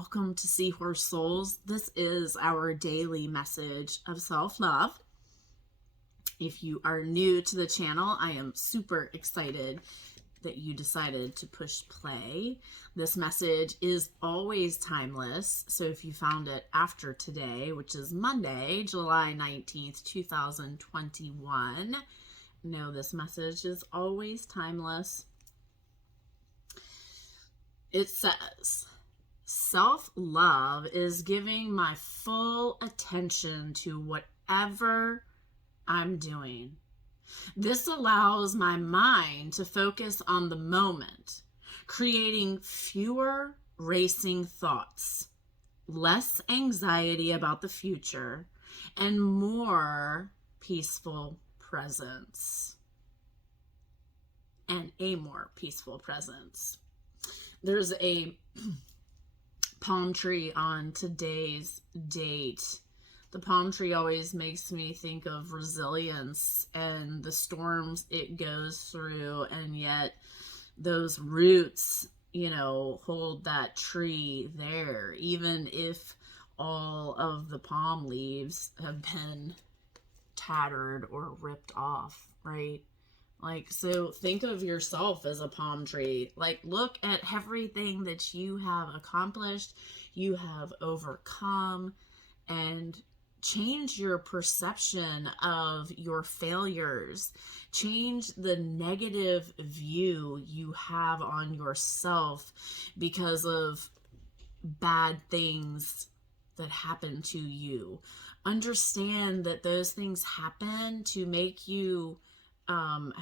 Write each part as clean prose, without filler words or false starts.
welcome to Seahorse Souls. This is our daily message of self-love. If you are new to the channel, I am super excited that you decided to push play. This message is always timeless, so if you found it after today, which is Monday, July 19th, 2021, know this message is always timeless. It says, self-love is giving my full attention to whatever I'm doing. This allows my mind to focus on the moment, creating fewer racing thoughts, less anxiety about the future, and more peaceful presence. And a more peaceful presence. There's a palm tree on today's date. The palm tree always makes me think of resilience and the storms it goes through, and yet those roots, hold that tree there, even if all of the palm leaves have been tattered or ripped off, right? So think of yourself as a palm tree. Look at everything that you have accomplished, you have overcome, and change your perception of your failures. Change the negative view you have on yourself because of bad things that happen to you. Understand that those things happen to make you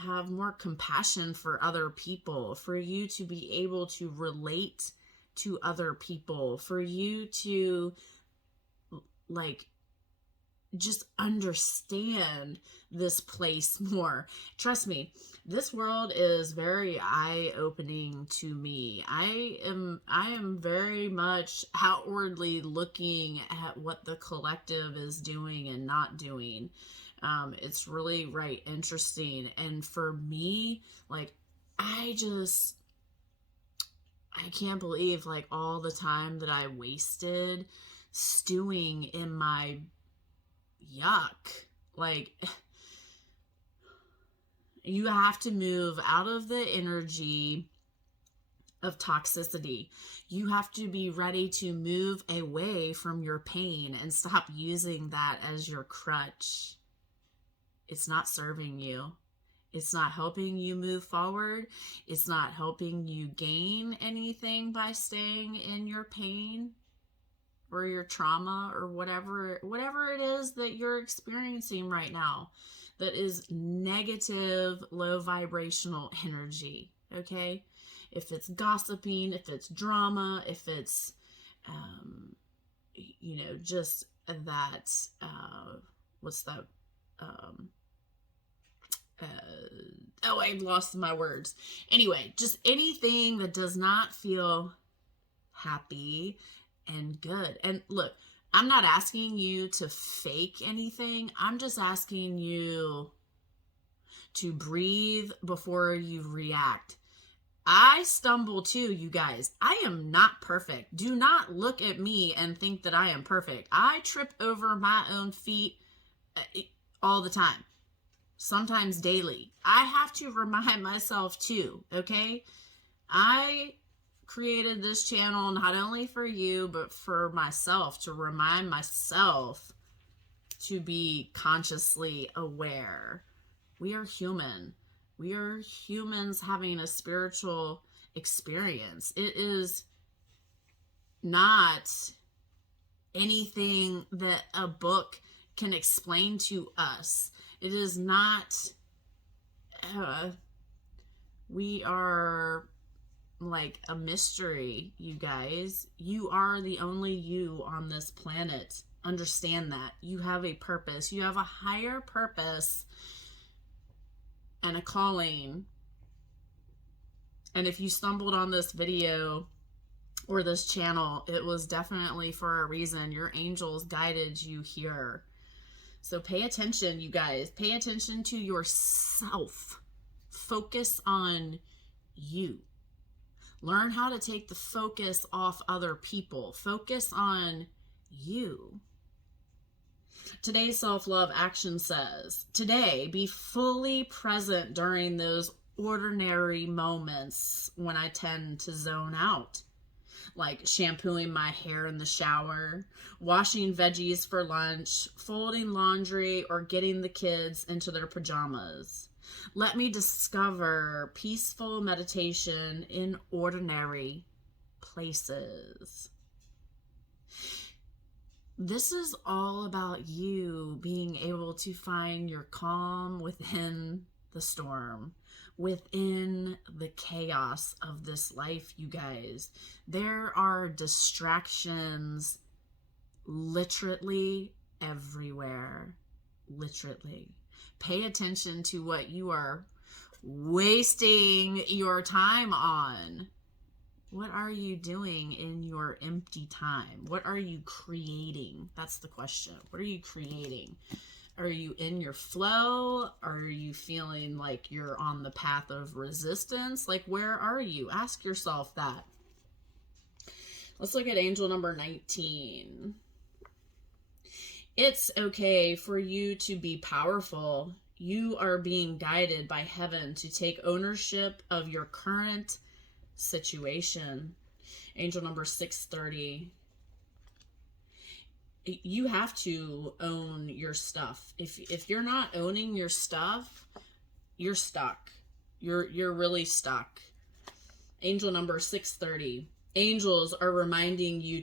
have more compassion for other people, for you to be able to relate to other people, for you to just understand this place more. Trust me, this world is very eye-opening to me. I am very much outwardly looking at what the collective is doing and not doing. It's really interesting. And for me, I can't believe all the time that I wasted stewing in my yuck. You have to move out of the energy of toxicity. You have to be ready to move away from your pain and stop using that as your crutch. It's not serving you. It's not helping you move forward. It's not helping you gain anything by staying in your pain or your trauma or whatever it is that you're experiencing right now that is negative, low vibrational energy, okay? If it's gossiping, if it's drama, if it's, just that, what's that, I've lost my words. Anyway, just anything that does not feel happy and good. And look, I'm not asking you to fake anything. I'm just asking you to breathe before you react. I stumble too, you guys. I am not perfect. Do not look at me and think that I am perfect. I trip over my own feet all the time. Sometimes daily. I have to remind myself too, okay? I created this channel not only for you, but for myself, to remind myself to be consciously aware. We are human. We are humans having a spiritual experience. It is not anything that a book can explain to us. It is not, we are like a mystery, you guys. You are the only you on this planet. Understand that. You have a purpose. You have a higher purpose and a calling. And if you stumbled on this video or this channel, it was definitely for a reason. Your angels guided you here. So pay attention, you guys. Pay attention to yourself. Focus on you. Learn how to take the focus off other people. Focus on you. Today's self-love action says, today, be fully present during those ordinary moments when I tend to zone out, like shampooing my hair in the shower, washing veggies for lunch, folding laundry, or getting the kids into their pajamas. Let me discover peaceful meditation in ordinary places. This is all about you being able to find your calm within the storm, within the chaos of this life, you guys. There are distractions literally everywhere. Literally. Pay attention to what you are wasting your time on. What are you doing in your empty time? What are you creating? That's the question. What are you creating? Are you in your flow? Are you feeling like you're on the path of resistance? Like, where are you? Ask yourself that. Let's look at angel number 19. It's okay for you to be powerful. You are being guided by heaven to take ownership of your current situation. Angel number 630. You have to own your stuff. If you're not owning your stuff, you're stuck. You're really stuck. Angel number 630. Angels are reminding you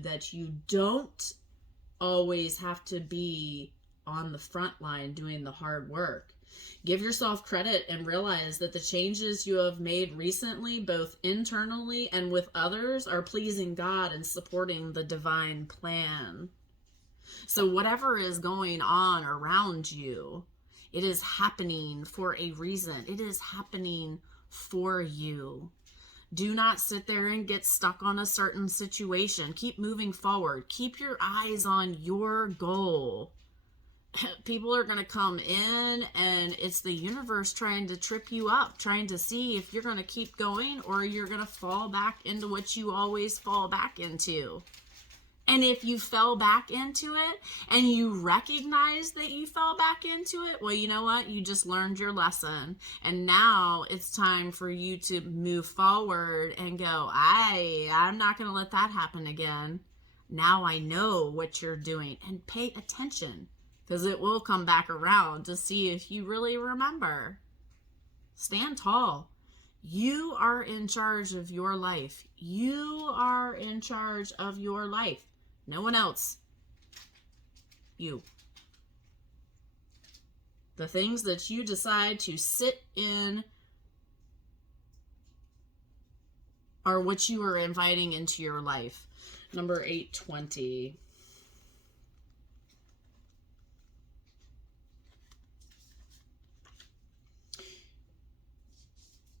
that you don't always have to be on the front line doing the hard work. Give yourself credit and realize that the changes you have made recently, both internally and with others, are pleasing God and supporting the divine plan. So whatever is going on around you, it is happening for a reason. It is happening for you. Do not sit there and get stuck on a certain situation. Keep moving forward. Keep your eyes on your goal. People are going to come in and it's the universe trying to trip you up, trying to see if you're going to keep going or you're going to fall back into what you always fall back into. And if you fell back into it and you recognize that you fell back into it, well, you know what? You just learned your lesson. And now it's time for you to move forward and go, I'm not going to let that happen again. Now I know what you're doing, and pay attention. Because it will come back around to see if you really remember. Stand tall. You are in charge of your life. You are in charge of your life. No one else. You. The things that you decide to sit in are what you are inviting into your life. Number 820.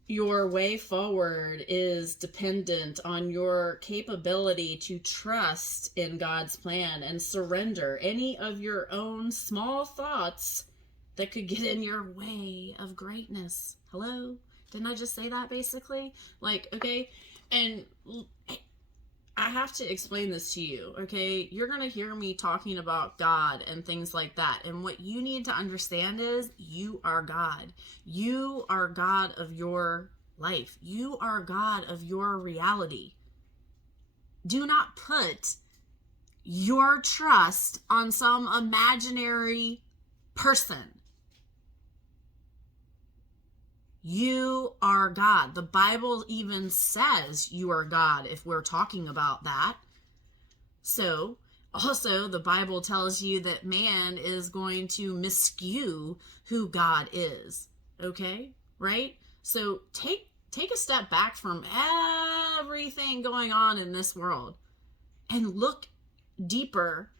Your way forward is dependent on your capability to trust in God's plan and surrender any of your own small thoughts that could get in your way of greatness. Hello? Didn't I just say that basically? Like, okay? And I have to explain this to you, okay? You're going to hear me talking about God and things like that. And what you need to understand is you are God. You are God of your life. You are God of your reality. Do not put your trust on some imaginary person. You are God. The Bible even says you are God if we're talking about that. So, also the Bible tells you that man is going to miscue who God is. Okay? Right? So take a step back from everything going on in this world and look deeper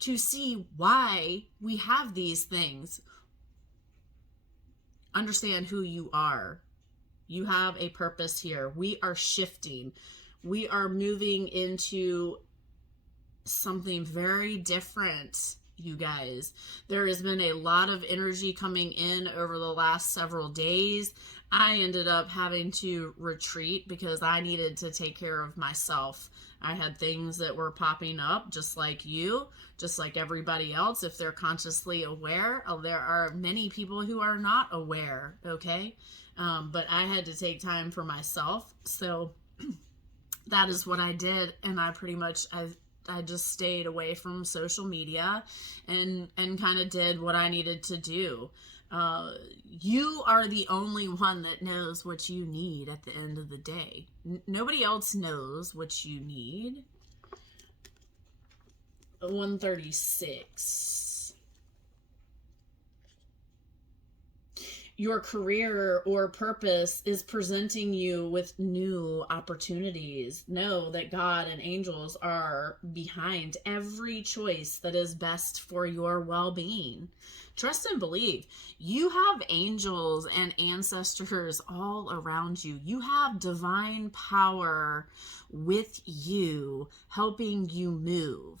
to see why we have these things. Understand who you are. You have a purpose here. We are shifting. We are moving into something very different. you guys. There has been a lot of energy coming in over the last several days. I ended up having to retreat because I needed to take care of myself. I had things that were popping up just like you, just like everybody else. If they're consciously aware, there are many people who are not aware, okay? But I had to take time for myself. So that is what I did. And I pretty much, I just stayed away from social media and kind of did what I needed to do. You are the only one that knows what you need at the end of the day. Nobody else knows what you need. 136. Your career or purpose is presenting you with new opportunities. Know that God and angels are behind every choice that is best for your well-being. Trust and believe. You have angels and ancestors all around you. You have divine power with you, helping you move.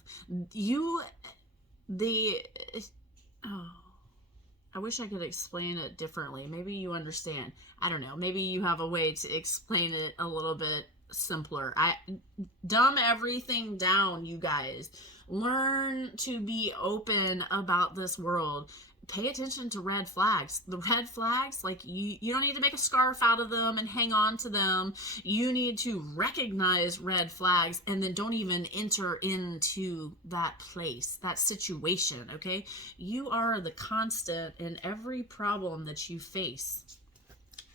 I wish I could explain it differently. Maybe you understand. I don't know. Maybe you have a way to explain it a little bit simpler. Dumb everything down, you guys. Learn to be open about this world. Pay attention to red flags. The red flags, like you don't need to make a scarf out of them and hang on to them. You need to recognize red flags and then don't even enter into that place, that situation, okay? You are the constant in every problem that you face.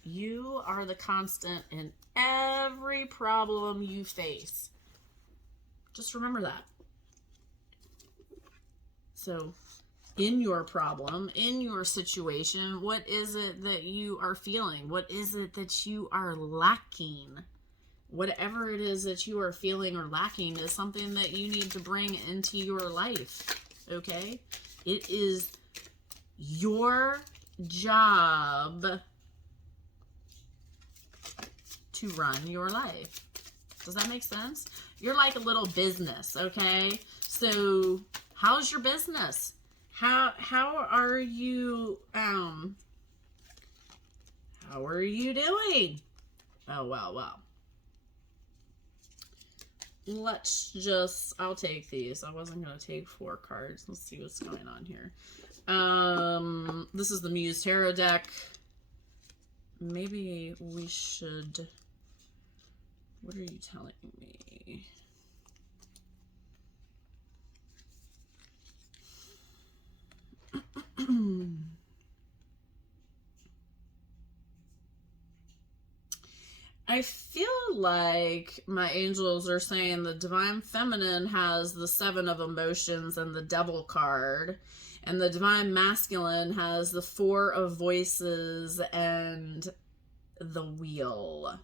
You are the constant in every problem you face. Just remember that. So, in your problem, in your situation, what is it that you are feeling? What is it that you are lacking? Whatever it is that you are feeling or lacking is something that you need to bring into your life, okay? It is your job to run your life. Does that make sense? You're like a little business, okay? So, how's your business? How are you doing? Oh, well. I'll take these. I wasn't going to take 4 cards. Let's see what's going on here. This is the Muse Tarot deck. Maybe we should, what are you telling me? I feel like my angels are saying the Divine Feminine has the 7 of Emotions and the Devil card, and the Divine Masculine has the 4 of Voices and the Wheel.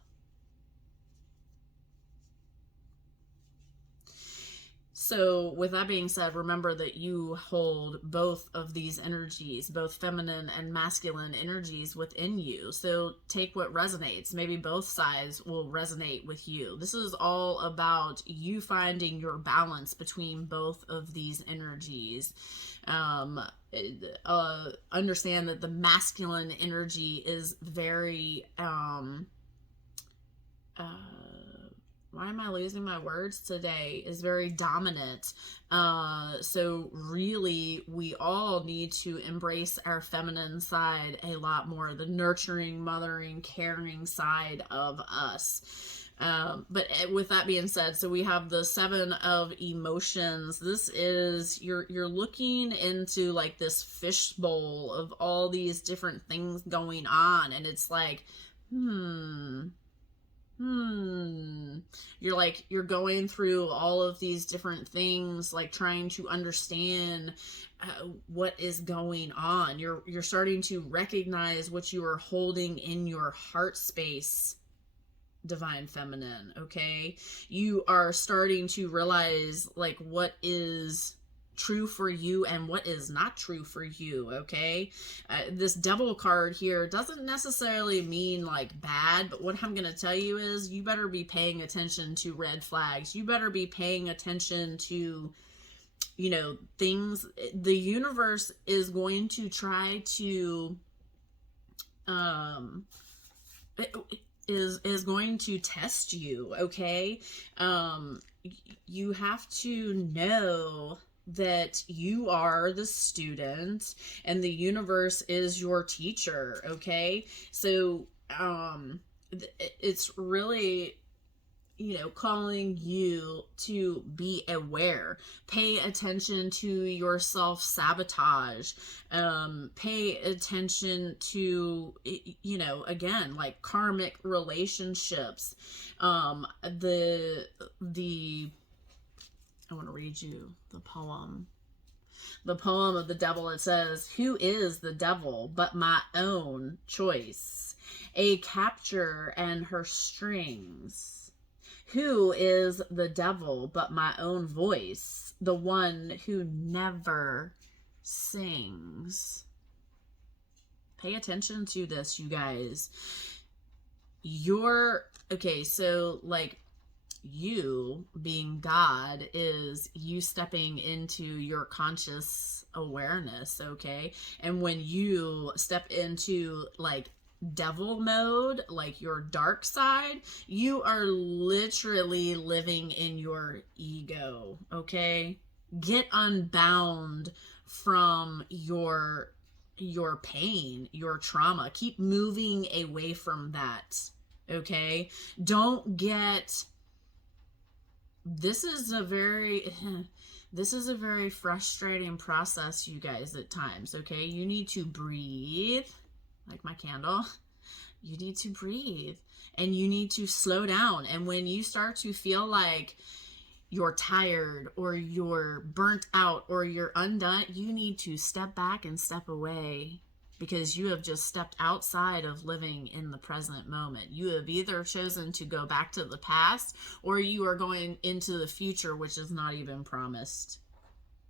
So with that being said, remember that you hold both of these energies, both feminine and masculine energies within you. So take what resonates. Maybe both sides will resonate with you. This is all about you finding your balance between both of these energies. Understand that the masculine energy is very, why am I losing my words today? Is very dominant. So really, we all need to embrace our feminine side a lot more, the nurturing, mothering, caring side of us. But with that being said, so we have the 7 of Emotions. This is, you're looking into like this fishbowl of all these different things going on, and it's like, you're going through all of these different things, like trying to understand what is going on. You're starting to recognize what you are holding in your heart space, Divine Feminine, okay? You are starting to realize like what is true for you and what is not true for you, okay? This Devil card here doesn't necessarily mean like bad, but what I'm going to tell you is you better be paying attention to red flags. You better be paying attention to you know, things, the universe is going to try to, is going to test you, okay? You have to know that you are the student and the universe is your teacher, okay? So it's really, you know, calling you to be aware. Pay attention to your self-sabotage. Pay attention to, you know, again, like karmic relationships. The I want to read you the poem. The poem of the devil. It says, "Who is the devil but my own choice? A capture and her strings. Who is the devil but my own voice? The one who never sings." Pay attention to this, you guys. Okay, so like, you being God is you stepping into your conscious awareness, okay? And when you step into like devil mode, like your dark side, you are literally living in your ego, okay? Get unbound from your pain, your trauma. Keep moving away from that, okay? Don't get... This is a very frustrating process, you guys, at times, okay? You need to breathe, like my candle. You need to breathe, and you need to slow down. And when you start to feel like you're tired or you're burnt out or you're undone, you need to step back and step away, because you have just stepped outside of living in the present moment. You have either chosen to go back to the past, or you are going into the future, which is not even promised.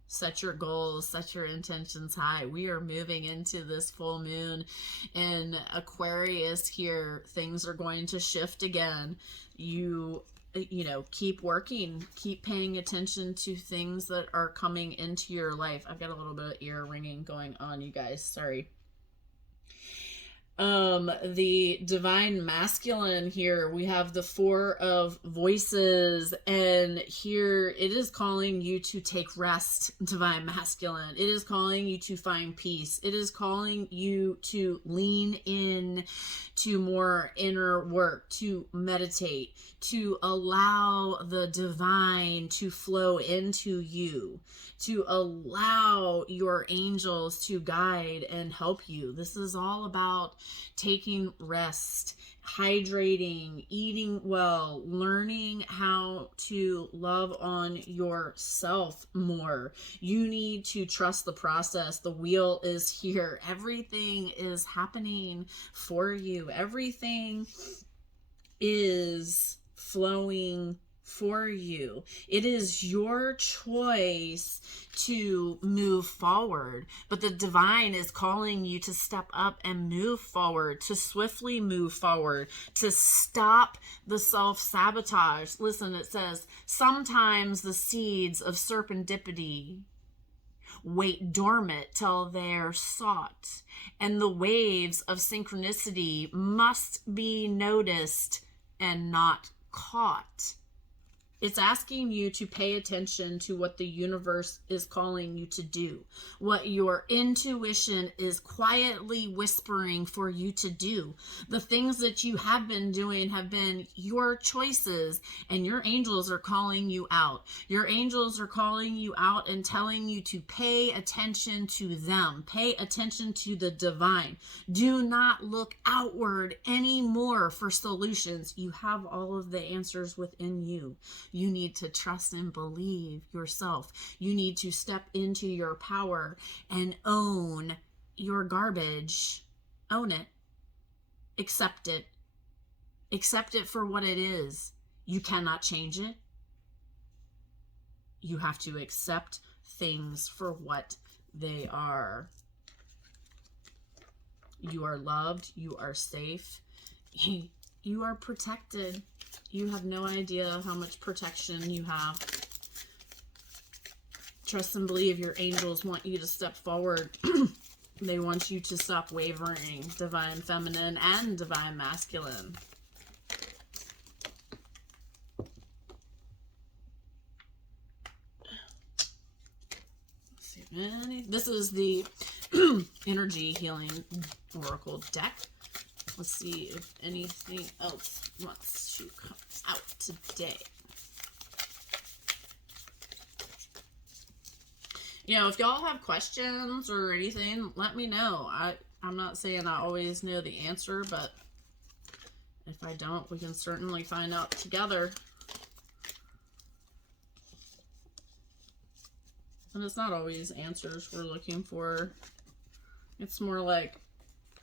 Set your goals, set your intentions high. We are moving into this full moon in Aquarius here. Things are going to shift again. You know, keep working, keep paying attention to things that are coming into your life. I've got a little bit of ear ringing going on, you guys. Sorry. The divine masculine here, we have the Four of Voices, and here it is calling you to take rest, divine masculine. It is calling you to find peace. It is calling you to lean in to more inner work, to meditate, to allow the divine to flow into you, to allow your angels to guide and help you. This is all about taking rest, hydrating, eating well, learning how to love on yourself more. You need to trust the process. The wheel is here. Everything is happening for you. Everything is flowing for you. It is your choice to move forward, but the divine is calling you to step up and move forward, to swiftly move forward, to stop the self-sabotage. Listen, it says, sometimes the seeds of serendipity wait dormant till they're sought, and the waves of synchronicity must be noticed and not caught. It's asking you to pay attention to what the universe is calling you to do, what your intuition is quietly whispering for you to do. The things that you have been doing have been your choices, and your angels are calling you out. Your angels are calling you out and telling you to pay attention to them. Pay attention to the divine. Do not look outward anymore for solutions. You have all of the answers within you. You need to trust and believe yourself. You need to step into your power and own your garbage. Own it. Accept it. Accept it for what it is. You cannot change it. You have to accept things for what they are. You are loved. You are safe. You are protected. You have no idea how much protection you have. Trust and believe your angels want you to step forward. They want you to stop wavering. Divine feminine and divine masculine. Let's see. This is the energy healing oracle deck. Let's see if anything else wants to come out today. You know, if y'all have questions or anything, let me know. I'm not saying I always know the answer, but if I don't, we can certainly find out together. And it's not always answers we're looking for. It's more like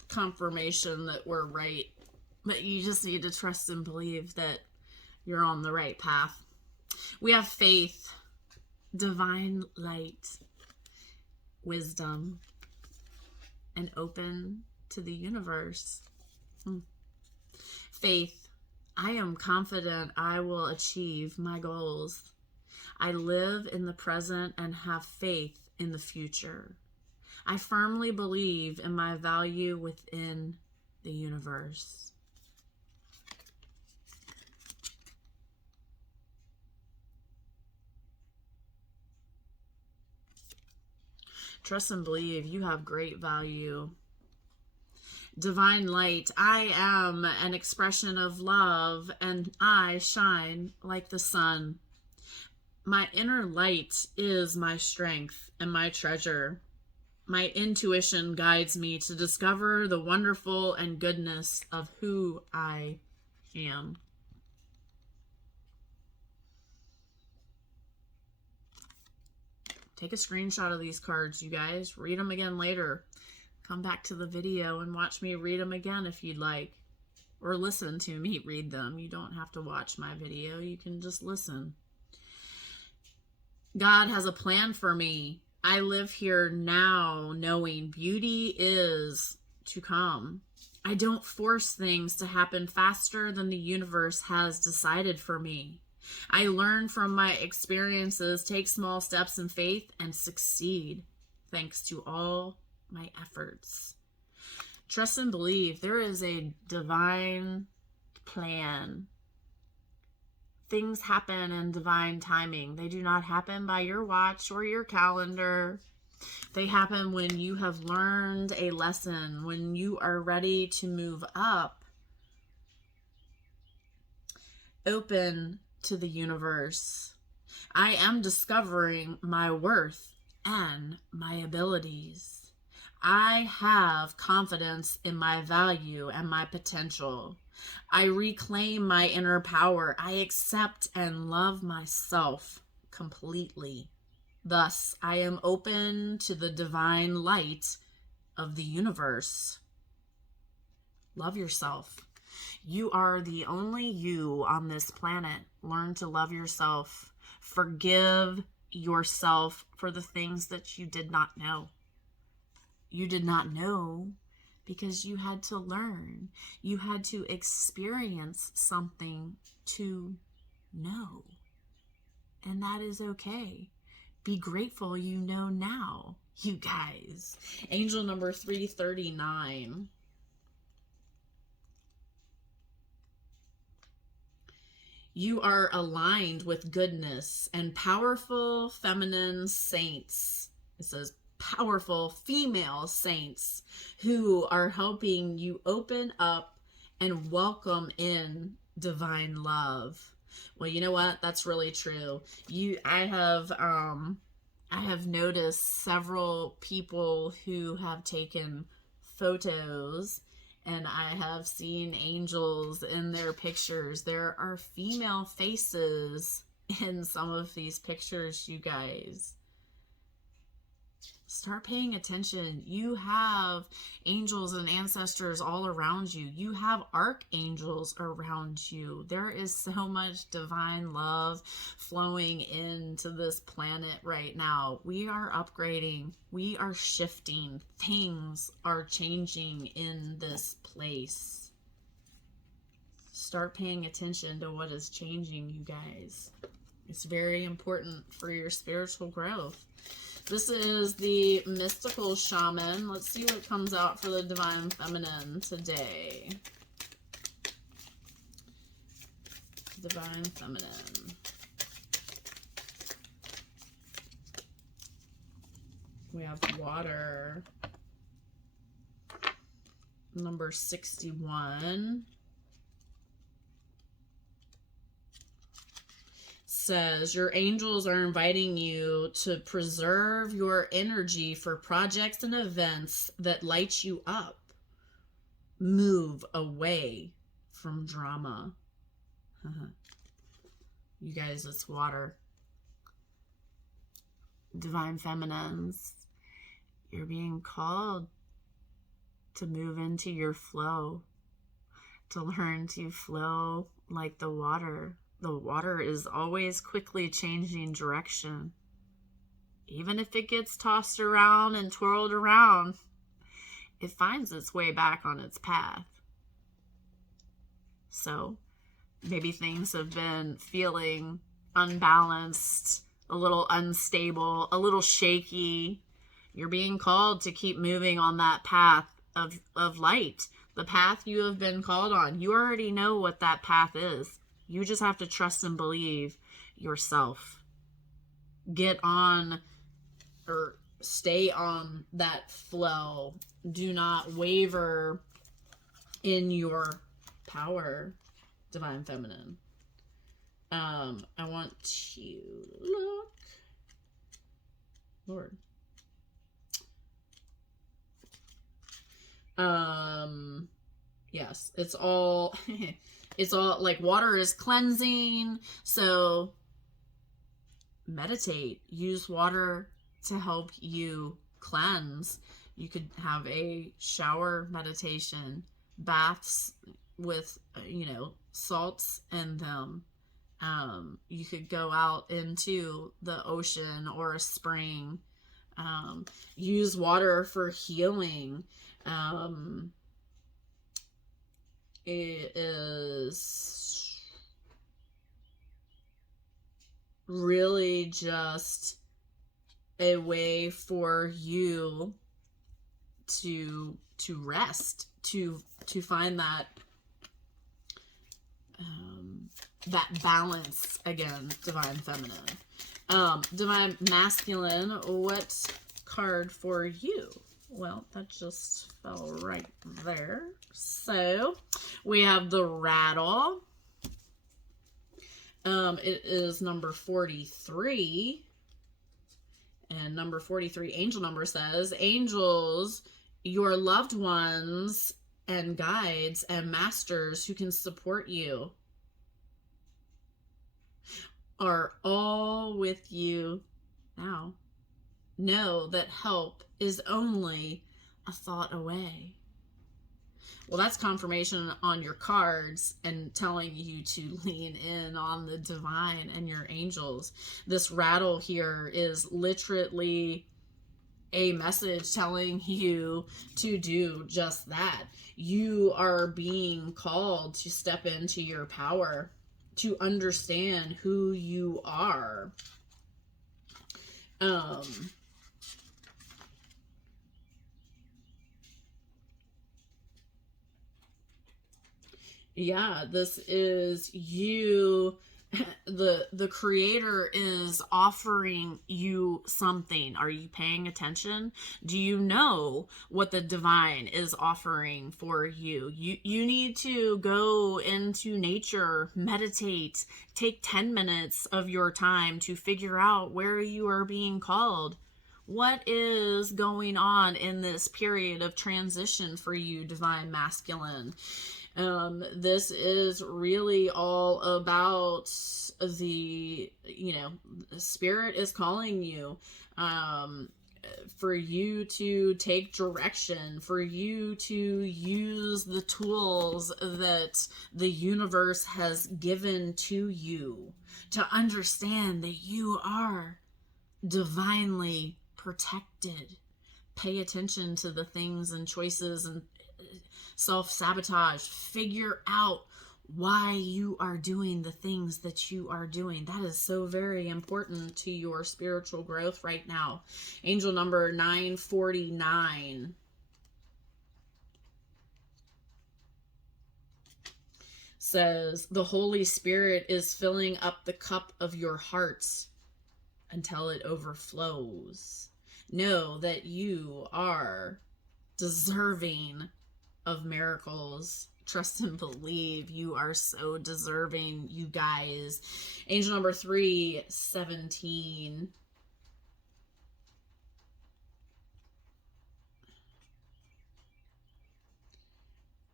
confirmation that we're right. But you just need to trust and believe that you're on the right path. We have faith, divine light, wisdom, and open to the universe. Faith. I am confident I will achieve my goals. I live in the present and have faith in the future. I firmly believe in my value within the universe. Trust and believe you have great value. Divine light, I am an expression of love and I shine like the sun. My inner light is my strength and my treasure. My intuition guides me to discover the wonderful and goodness of who I am. Take a screenshot of these cards, you guys. Read them again later. Come back to the video and watch me read them again if you'd like. Or listen to me read them. You don't have to watch my video. You can just listen. God has a plan for me. I live here now knowing beauty is to come. I don't force things to happen faster than the universe has decided for me. I learn from my experiences, take small steps in faith, and succeed thanks to all my efforts. Trust and believe there is a divine plan. Things happen in divine timing. They do not happen by your watch or your calendar. They happen when you have learned a lesson, when you are ready to move up. Open to the universe. I am discovering my worth and my abilities. I have confidence in my value and my potential. I reclaim my inner power. I accept and love myself completely. Thus, I am open to the divine light of the universe. Love yourself. You are the only you on this planet. Learn to love yourself. Forgive yourself for the things that you did not know. You did not know because you had to learn. You had to experience something to know. And that is okay. Be grateful you know now, you guys. Angel number 339. You are aligned with goodness and powerful feminine saints. It says powerful female saints who are helping you open up and welcome in divine love. Well, you know what? That's really true. I have noticed several people who have taken photos, and I have seen angels in their pictures. There are female faces in some of these pictures, you guys. Start paying attention. You have angels and ancestors all around you. You have archangels around you. There is so much divine love flowing into this planet right now. We are upgrading. We are shifting. Things are changing in this place. Start paying attention to what is changing, you guys. It's very important for your spiritual growth. This is the Mystical Shaman. Let's see what comes out for the Divine Feminine today. Divine Feminine. We have water. Number 61. Says your angels are inviting you to preserve your energy for projects and events that light you up. Move away from drama. You guys, it's water. Divine Feminines, you're being called to move into your flow, to learn to flow like the water. The water is always quickly changing direction. Even if it gets tossed around and twirled around, it finds its way back on its path. So maybe things have been feeling unbalanced, a little unstable, a little shaky. You're being called to keep moving on that path of light, the path you have been called on. You already know what that path is. You just have to trust and believe yourself. Get on or stay on that flow. Do not waver in your power, Divine Feminine. I want to look. Lord. Yes, it's all it's all like water is cleansing, so meditate. Use water to help you cleanse. You could have a shower meditation, baths with salts in them. You could go out into the ocean or a spring. Use water for healing. It is really just a way for you to rest, to find that that balance again, Divine Feminine. Divine Masculine, what card for you? Well, that just fell right there. So we have the Rattle. It is number 43. And number 43, angel number, says, angels, your loved ones and guides and masters who can support you are all with you now. Know that help is only a thought away. Well, that's confirmation on your cards and telling you to lean in on the divine and your angels. This rattle here is literally a message telling you to do just that. You are being called to step into your power, to understand who you are. Yeah, this is you. The creator is offering you something. Are you paying attention? Do you know what the divine is offering for you? You need to go into nature, meditate, take 10 minutes of your time to figure out where you are being called. What is going on in this period of transition for you, Divine Masculine? This is really all about the spirit is calling you, for you to take direction, for you to use the tools that the universe has given to you to understand that you are divinely protected. Pay attention to the things and choices and self-sabotage. Figure out why you are doing the things that you are doing. That is so very important to your spiritual growth right now. Angel number 949. Says, the Holy Spirit is filling up the cup of your hearts until it overflows. Know that you are deserving of miracles. Trust and believe. You are so deserving, you guys. Angel number 317.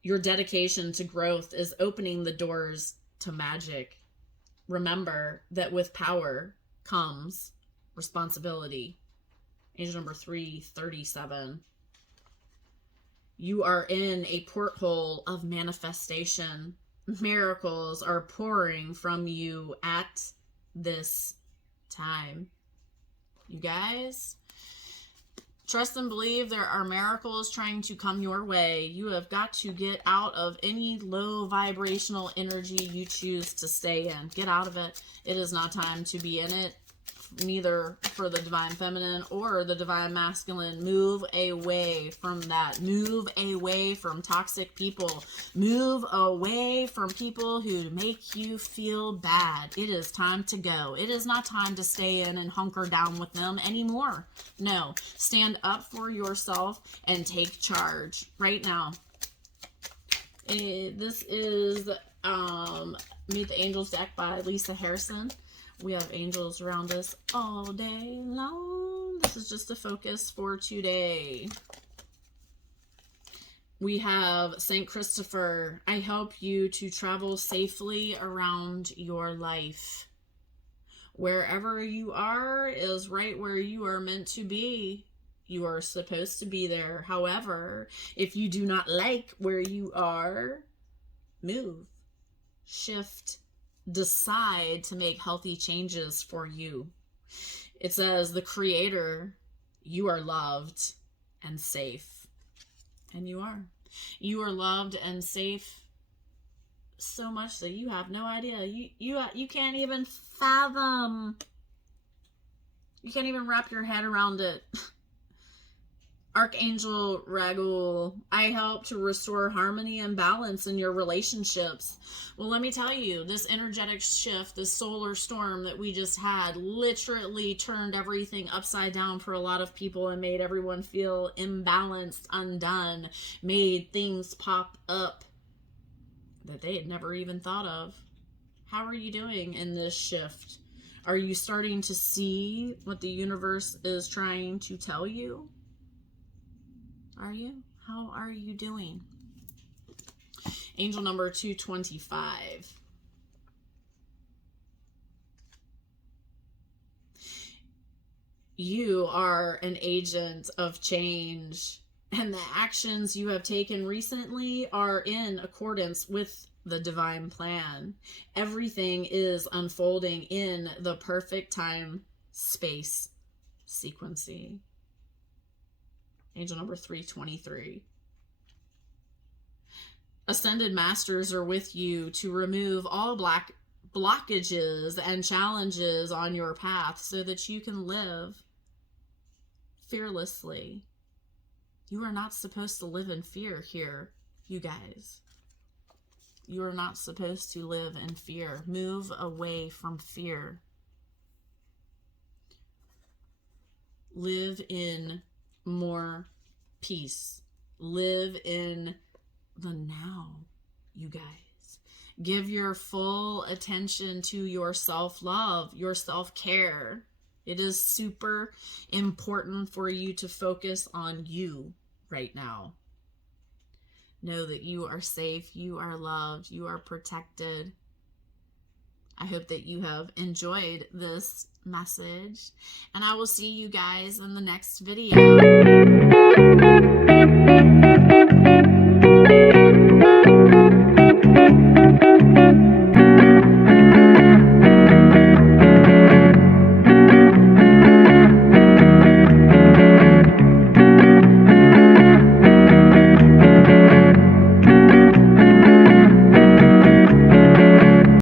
Your dedication to growth is opening the doors to magic. Remember that with power comes responsibility. Angel number 337. You are in a porthole of manifestation. Miracles are pouring from you at this time. You guys, trust and believe there are miracles trying to come your way. You have got to get out of any low vibrational energy you choose to stay in. Get out of it. It is not time to be in it, neither for the divine feminine or the divine masculine. Move away from that. Move away from toxic people. Move away from people who make you feel bad. It is time to go. It is not time to stay in and hunker down with them anymore. No, stand up for yourself and take charge right now. This is Meet the Angels deck by Lisa Harrison. We have angels around us all day long. This is just a focus for today. We have Saint Christopher. I help you to travel safely around your life. Wherever you are is right where you are meant to be. You are supposed to be there. However, if you do not like where you are, move, shift, decide to make healthy changes for you. It says, the Creator, you are loved and safe. And you are. You are loved and safe so much that you have no idea. You can't even fathom. You can't even wrap your head around it. Archangel Raguel, I help to restore harmony and balance in your relationships. Well, let me tell you, this energetic shift, this solar storm that we just had, literally turned everything upside down for a lot of people and made everyone feel imbalanced, undone, made things pop up that they had never even thought of. How are you doing in this shift? Are you starting to see what the universe is trying to tell you? Are you? How are you doing? Angel number 225. You are an agent of change, and the actions you have taken recently are in accordance with the divine plan. Everything is unfolding in the perfect time, space, sequencing. Angel number 323. Ascended masters are with you to remove all blockages and challenges on your path so that you can live fearlessly. You are not supposed to live in fear here, you guys. You are not supposed to live in fear. Move away from fear. Live in more peace. Live in the now, you guys. Give your full attention to your self-love, your self-care. It is super important for you to focus on you right now. Know that you are safe, you are loved, you are protected. I hope that you have enjoyed this message, and I will see you guys in the next video.